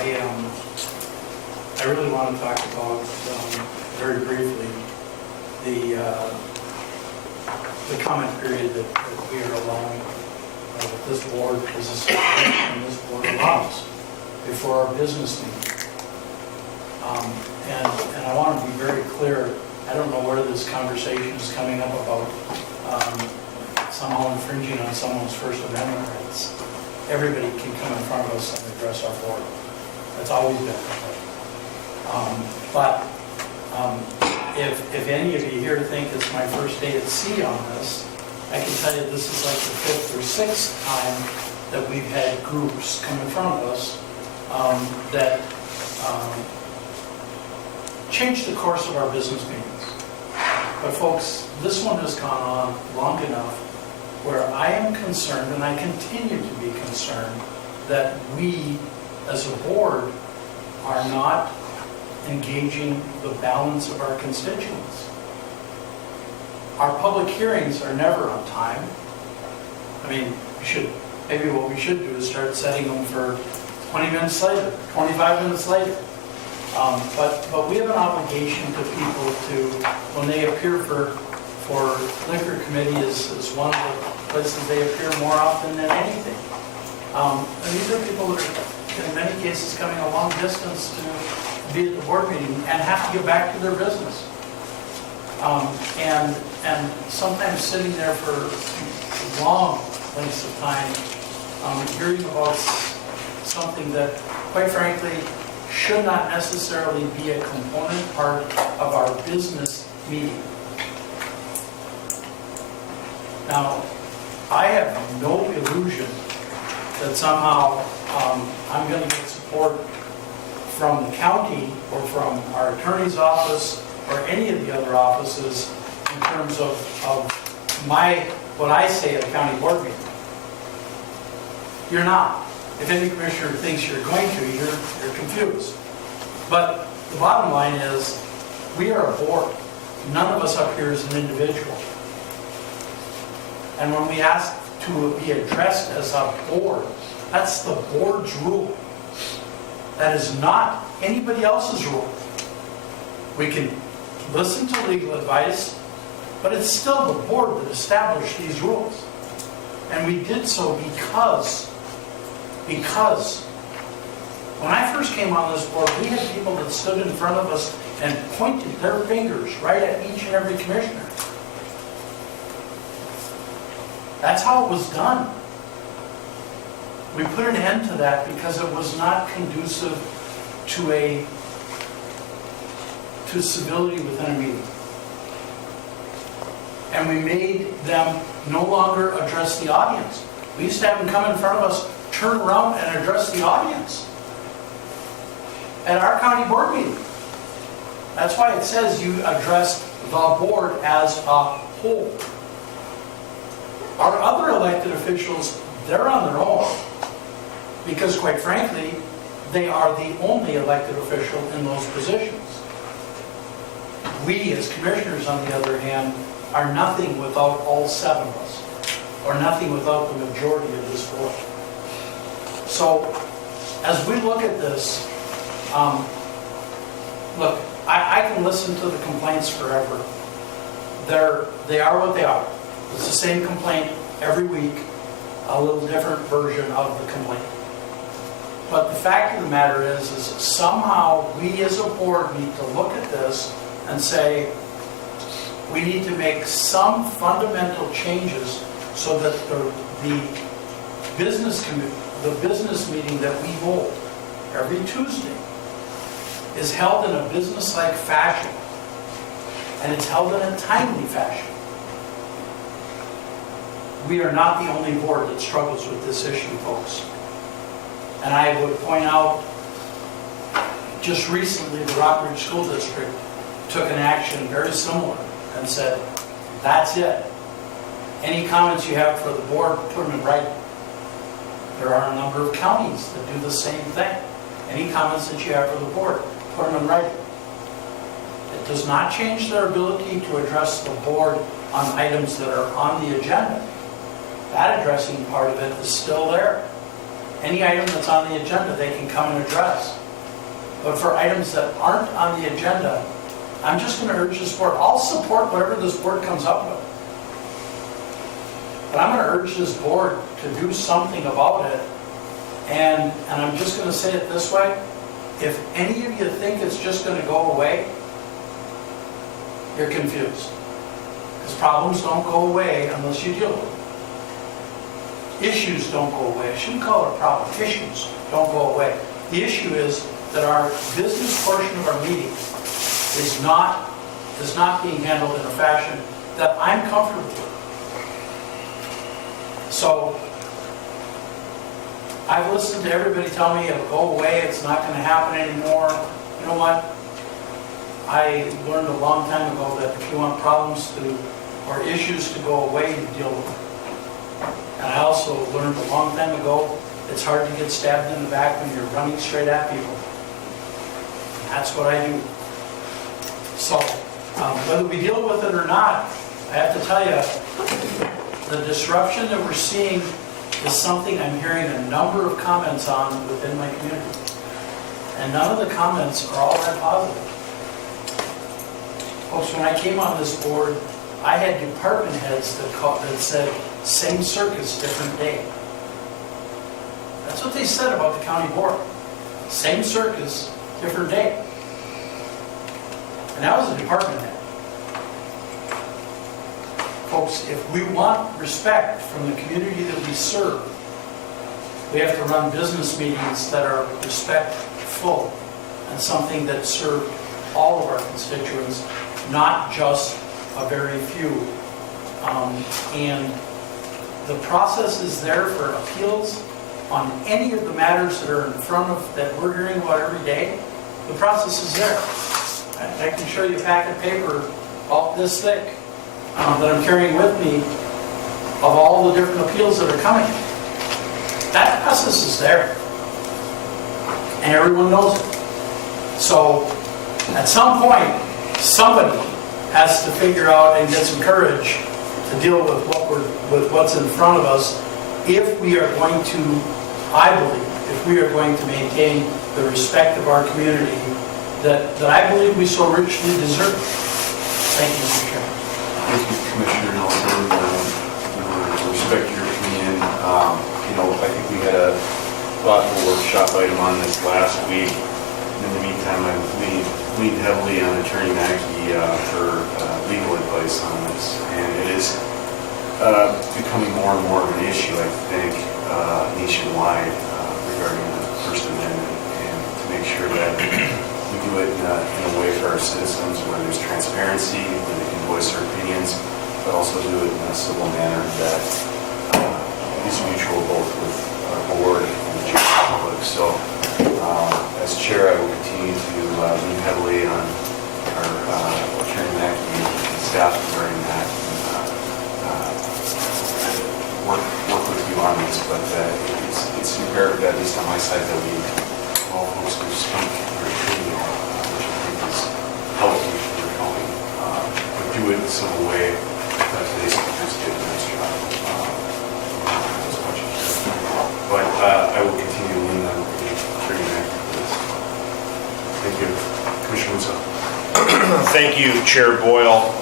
I really want to talk about, very briefly, the comment period that we are allowing, that this board, as a and this board allows before our business meeting. And I want to be very clear, I don't know where this conversation is coming up about somehow infringing on someone's First Amendment rights. Everybody can come in front of us and address our board. That's always been that way. If any of you here think it's my first day at sea on this, I can tell you this is like the 5th or 6th time that we've had groups come in front of us that change the course of our business meetings. But folks, this one has gone on long enough where I am concerned, and I continue to be concerned, that we as a board are not engaging the balance of our constituents. Our public hearings are never on time. I mean, maybe what we should do is start setting them for 20 minutes later, 25 minutes later. But we have an obligation to people to, when they appear for liquor committee is one of the places they appear more often than anything. And these are people that are, in many cases, coming a long distance to be at the board meeting and have to get back to their business. And sometimes sitting there for long lengths of time, hearing about something that, quite frankly, should not necessarily be a component part of our business meeting. Now, I have no illusion that somehow I'm going to get support from the county or from our attorney's office or any of the other offices in terms of what I say at a county board meeting. You're not. If any commissioner thinks you're going to, you're confused. But the bottom line is, we are a board. None of us up here is an individual. And when we ask to be addressed as a board, that's the board's rule. That is not anybody else's rule. We can listen to legal advice, but it's still the board that established these rules. And we did so because when I first came on this board, we had people that stood in front of us and pointed their fingers right at each and every commissioner. That's how it was done. We put an end to that because it was not conducive to civility within a meeting. And we made them no longer address the audience. We used to have them come in front of us, turn around and address the audience at our county board meeting. That's why it says you address the board as a whole. Our other elected officials, they're on their own because, quite frankly, they are the only elected official in those positions. We, as commissioners, on the other hand, are nothing without all 7 of us, or nothing without the majority of this board. So, as we look at this, look, I can listen to the complaints forever. They are what they are. It's the same complaint every week, a little different version of the complaint. But the fact of the matter is somehow we as a board need to look at this and say, we need to make some fundamental changes so that the business meeting that we hold every Tuesday is held in a business-like fashion, and it's held in a timely fashion. We are not the only board that struggles with this issue, folks. And I would point out, just recently the Rockbridge School District took an action very similar and said, that's it. Any comments you have for the board, put them in writing. There are a number of counties that do the same thing. Any comments that you have for the board, put them in writing. It does not change their ability to address the board on items that are on the agenda. That addressing part of it is still there. any item that's on the agenda, they can come and address. But for items that aren't on the agenda, I'm just going to urge this board, I'll support whatever this board comes up with. But I'm going to urge this board to do something about it. And I'm just going to say it this way, if any of you think it's just going to go away, you're confused. Because problems don't go away unless you deal with them. Issues don't go away. I shouldn't call it a problem. Issues don't go away. The issue is that our business portion of our meeting is not being handled in a fashion that I'm comfortable with. So I've listened to everybody tell me it'll go away, it's not going to happen anymore. You know what? I learned a long time ago that if you want problems or issues to go away, you deal with them. And I also learned a long time ago, it's hard to get stabbed in the back when you're running straight at people. That's what I do. So, whether we deal with it or not, I have to tell you, the disruption that we're seeing is something I'm hearing a number of comments on within my community. And none of the comments are all that positive. Folks, when I came on this board, I had department heads that said, same circus, different day. That's what they said about the county board. Same circus, different day. And that was a department head. Folks, if we want respect from the community that we serve, we have to run business meetings that are respectful and something that serves all of our constituents, not just a very few. And the process is there for appeals on any of the matters that are in front of, that we're hearing about every day. The process is there. I can show you a packet of paper about this thick that I'm carrying with me of all the different appeals that are coming. That process is there. And everyone knows it. So at some point, somebody has to figure out and get some courage to deal with what's in front of us if we are going to, I believe, if we are going to maintain the respect of our community that I believe we so richly deserve. Thank you, Mr. Chairman. Thank you, Commissioner Nelson. Respect your opinion. I think we had a thoughtful workshop item on this last week. In the meantime, I've leaned heavily on Attorney Mackey for legal advice on this, and it is becoming more and more of an issue, I think, nationwide regarding the First Amendment, and to make sure that we do it in a way for our citizens where there's transparency, where they can voice their opinions, but also do it in a civil manner that is mutual both with our board and the general public. So, as chair, I will continue to lean heavily on our Attorney Mackey and staff regarding that, and work with you on this. But it's imperative, at least on my side, that we all folks who speak their opinion, which I think is healthy for the county, but do it in a civil way. Today's speakers did a nice job. As much as you can. But I will continue to lean on Attorney Mackey for this. Thank you. Commissioner Musa. Thank you, Chair Boyle.